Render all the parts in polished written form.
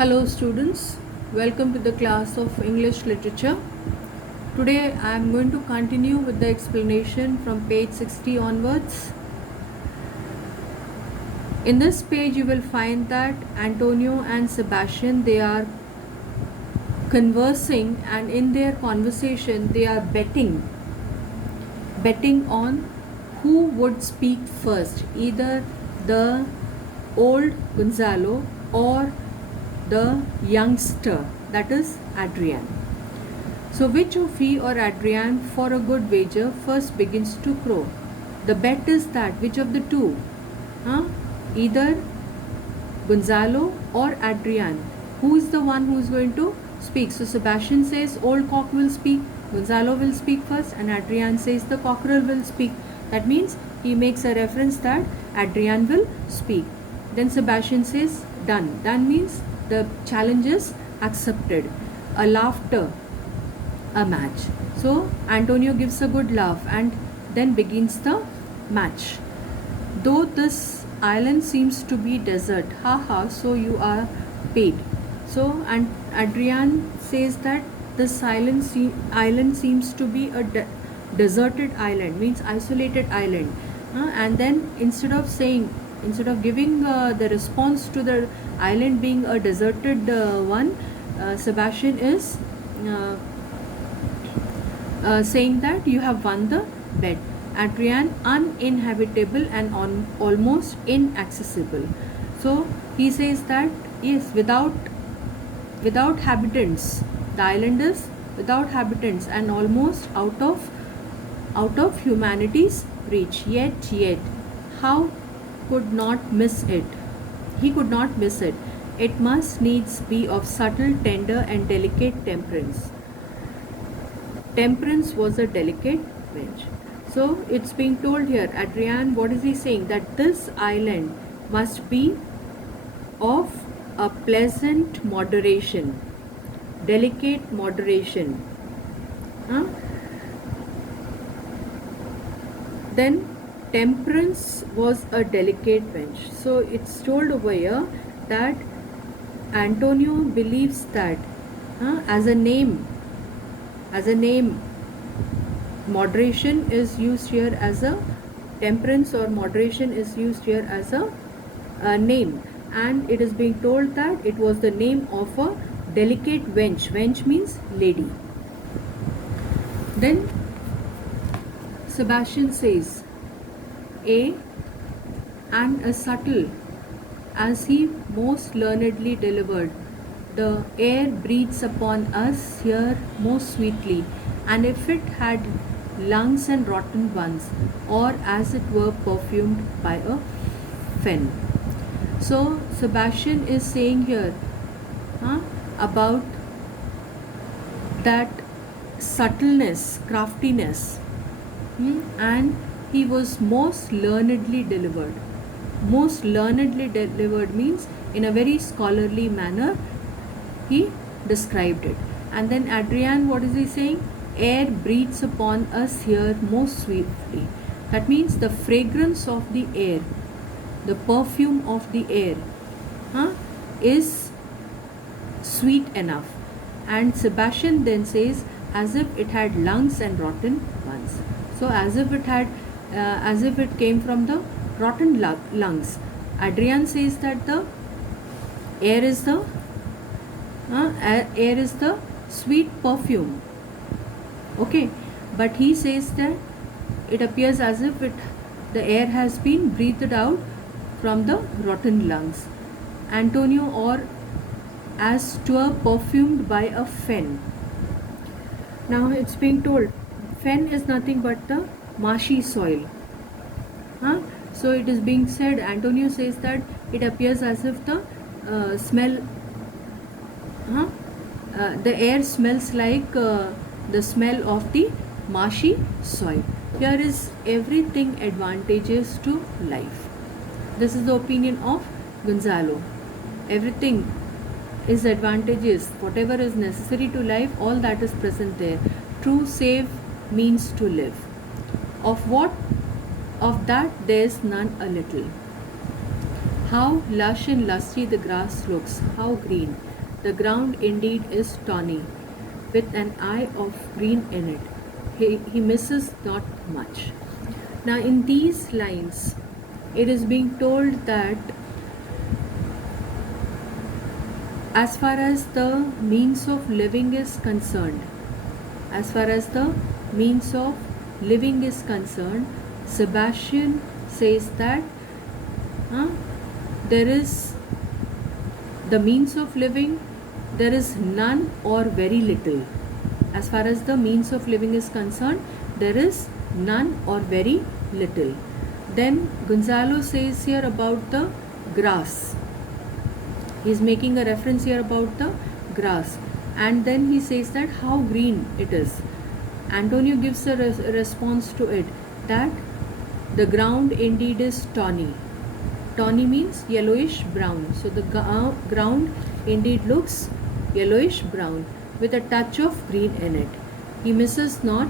Hello students, welcome to the class of English Literature. Today I am going to continue with the explanation from page 60 onwards. In this page you will find that Antonio and Sebastian, they are conversing, and in their conversation they are betting on who would speak first, either the old Gonzalo or the youngster, that is Adrian. So which of he or Adrian, for a good wager, first begins to crow? The bet is that which of the two, either Gonzalo or Adrian, who is the one who is going to speak? So Sebastian says old cock will speak, Gonzalo will speak first, and Adrian says the cockerel will speak. That means he makes a reference that Adrian will speak. Then Sebastian says done. Done means the challenge is accepted. A laughter, a match. So Antonio gives a good laugh and then begins the match. Though this island seems to be desert, haha, so you are paid. So and Adrian says that this island seems to be a deserted island, means isolated island. And then instead of giving the response to the island being a deserted one, Sebastian is saying that you have won the bet. Adrian, uninhabitable and almost inaccessible. So he says that yes, without habitants, the island is without habitants and almost out of humanity's reach. Yet, how could not miss it? He could not miss it. It must needs be of subtle, tender, and delicate temperance. Temperance was a delicate bench. So it's being told here, Adrian, what is he saying? That this island must be of a pleasant moderation, delicate moderation. Then temperance was a delicate bench. So it's told over here that Antonio believes that as a name, moderation is used here as a temperance, or moderation is used here as a name, and it is being told that it was the name of a delicate wench. Wench means lady. Then Sebastian says, and a subtle, as he most learnedly delivered, the air breathes upon us here most sweetly, and if it had lungs and rotten ones, or as it were perfumed by a fen. So Sebastian is saying here about that subtleness, craftiness, and he was most learnedly delivered. Most learnedly delivered means in a very scholarly manner he described it. And then Adrian, what is he saying? Air breathes upon us here most sweetly. That means the fragrance of the air, the perfume of the air is sweet enough. And Sebastian then says, as if it had lungs and rotten ones. So as if it came from the rotten lungs. Adrian says that the air is the sweet perfume. Okay, but he says that it appears as if the air has been breathed out from the rotten lungs. Antonio, or as to a perfumed by a fen. Now it's being told fen is nothing but the marshy soil. So it is being said, Antonio says that it appears as if the the air smells like the smell of the marshy soil. Here is everything advantageous to life. This is the opinion of Gonzalo. Everything is advantageous. Whatever is necessary to life, all that is present there. True save means to live. Of what? Of that there is none a little. How lush and lusty the grass looks, how green. The ground indeed is tawny, with an eye of green in it. He misses not much. Now, in these lines, it is being told that as far as the means of living is concerned, as far as the means of living is concerned, Sebastian says that there is the means of living, there is none or very little. As far as the means of living is concerned, there is none or very little. Then Gonzalo says here about the grass. He is making a reference here about the grass, and then he says that how green it is. Antonio gives a response to it that the ground indeed is tawny. Tawny means yellowish brown. So the ground indeed looks yellowish brown with a touch of green in it. He misses not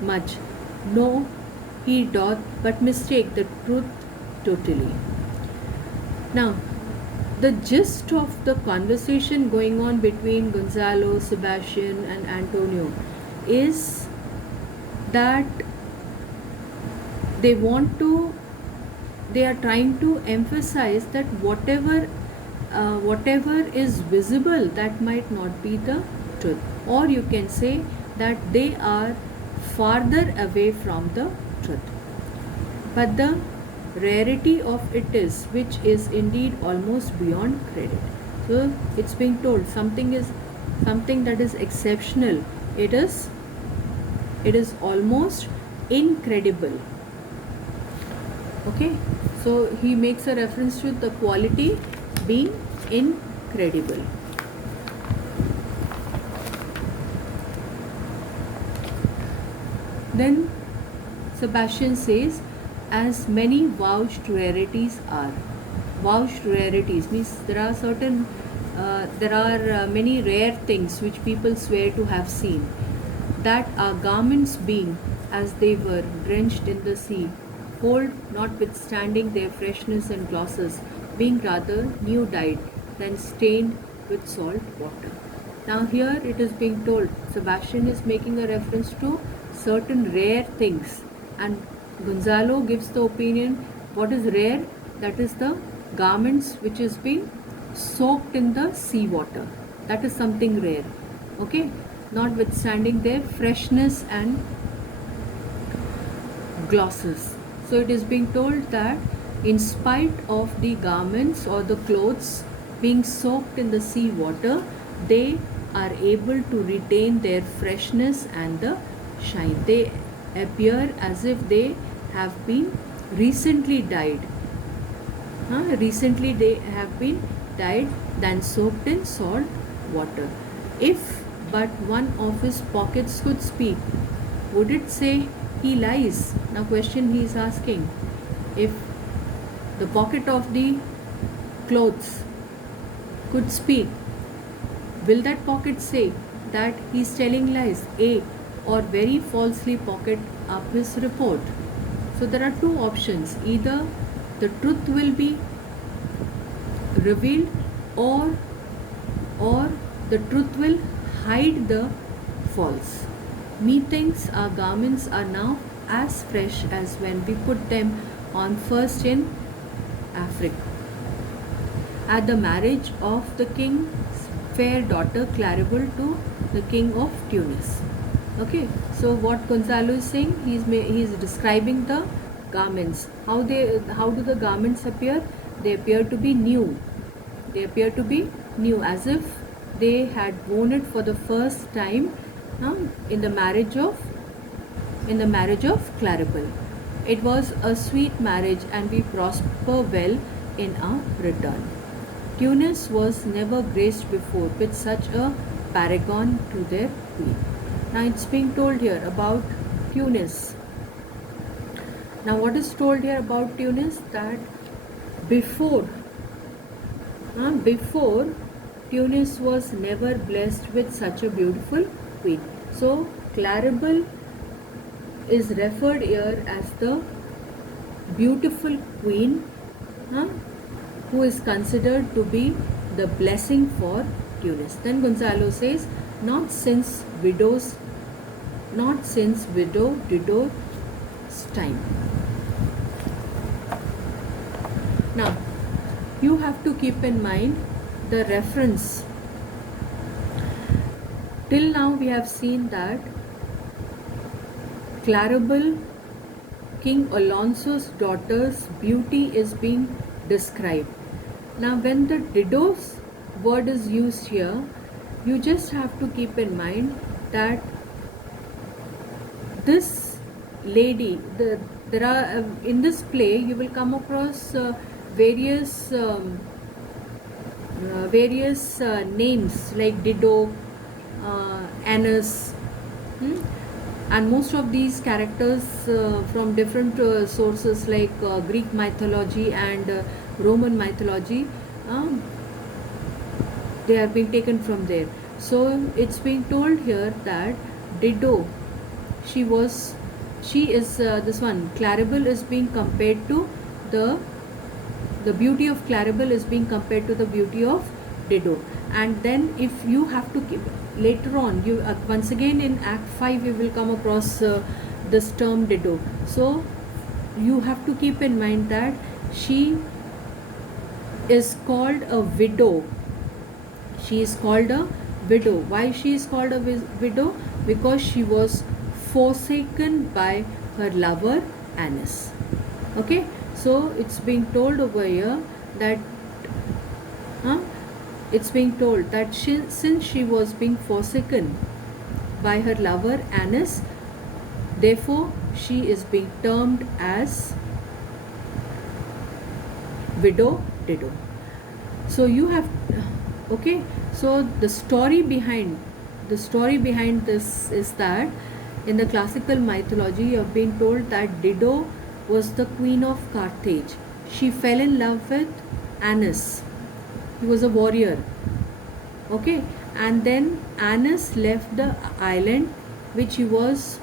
much. No, he doth but mistake the truth totally. Now, the gist of the conversation going on between Gonzalo, Sebastian, and Antonio is that they are trying to emphasize that whatever is visible, that might not be the truth, or you can say that they are farther away from the truth. But the rarity of it is, which is indeed almost beyond credit. So it's being told something that is exceptional. It is almost incredible. Okay, so he makes a reference to the quality being incredible. Then Sebastian says, as many vouched rarities are. Vouched rarities means there are many rare things which people swear to have seen, that our garments being, as they were, drenched in the sea, hold, notwithstanding their freshness and glosses, being rather new dyed than stained with salt water. Now here it is being told, Sebastian is making a reference to certain rare things, and Gonzalo gives the opinion what is rare, that is the garments which is being soaked in the sea water. That is something rare. Okay, notwithstanding their freshness and glosses. So it is being told that in spite of the garments or the clothes being soaked in the sea water, they are able to retain their freshness and the shine. They appear as if they have been recently dyed. Recently they have been dyed than soaked in salt water. If but one of his pockets could speak, would it say he lies? Now question he is asking, if the pocket of the clothes could speak, will that pocket say that he is telling lies, A, or very falsely pocket up his report? So there are two options, either the truth will be revealed or the truth will hide the false. Methinks our garments are now as fresh as when we put them on first in Africa, at the marriage of the king's fair daughter Claribel to the king of Tunis. Okay, so what Gonzalo is saying, he is describing the garments. How do the garments appear? They appear to be new. They appear to be new, as if they had worn it for the first time in the marriage of Claribel. It was a sweet marriage, and we prosper well in our return. Tunis was never graced before with such a paragon to their queen. Now it's being told here about Tunis. Now what is told here about Tunis? That before Tunis was never blessed with such a beautiful queen. So Claribel is referred here as the beautiful queen who is considered to be the blessing for Tunis. Then Gonzalo says, not since widow Dido's time. Now, you have to keep in mind the reference. Till now we have seen that Claribel, King Alonso's daughter's beauty is being described. Now when the Dido's word is used here, you just have to keep in mind that this lady, there are in this play you will come across various names like Dido, Annis, and most of these characters from different sources like Greek mythology and Roman mythology, they are being taken from there. So it's being told here that Dido, she is this one, Claribel is being compared to the beauty of Claribel is being compared to the beauty of Dido. And then if you have to keep later on, you once again in Act 5 you will come across this term Dido. So you have to keep in mind that she is called a widow. She is called a widow. Why she is called a widow? Because she was forsaken by her lover Annis. Okay, so it's being told over here that it's being told that since she was being forsaken by her lover Annis, therefore she is being termed as widow Dido. So you have, okay, so the story behind this is that in the classical mythology you have been told that Dido was the queen of Carthage. She fell in love with Annis. He was a warrior. Okay, and then Annis left the island which he was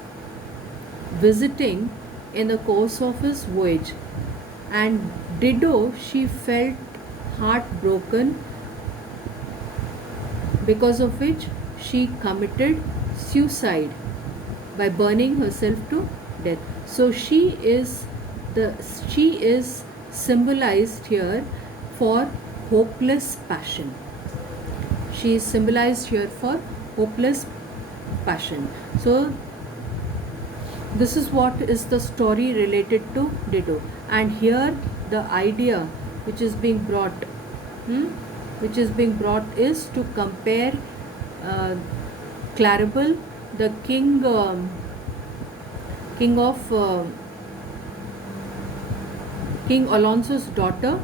visiting in the course of his voyage, and Dido, she felt heartbroken, because of which she committed suicide by burning herself to death. So she is symbolized here for hopeless passion. She is symbolized here for hopeless passion. So this is what is the story related to Dido. And here the idea which is being brought is to compare Claribel, the king of King Alonso's daughter.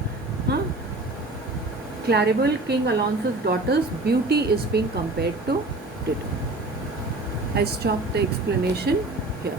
Claribel, King Alonso's daughter's beauty is being compared to Dido. I stop the explanation here.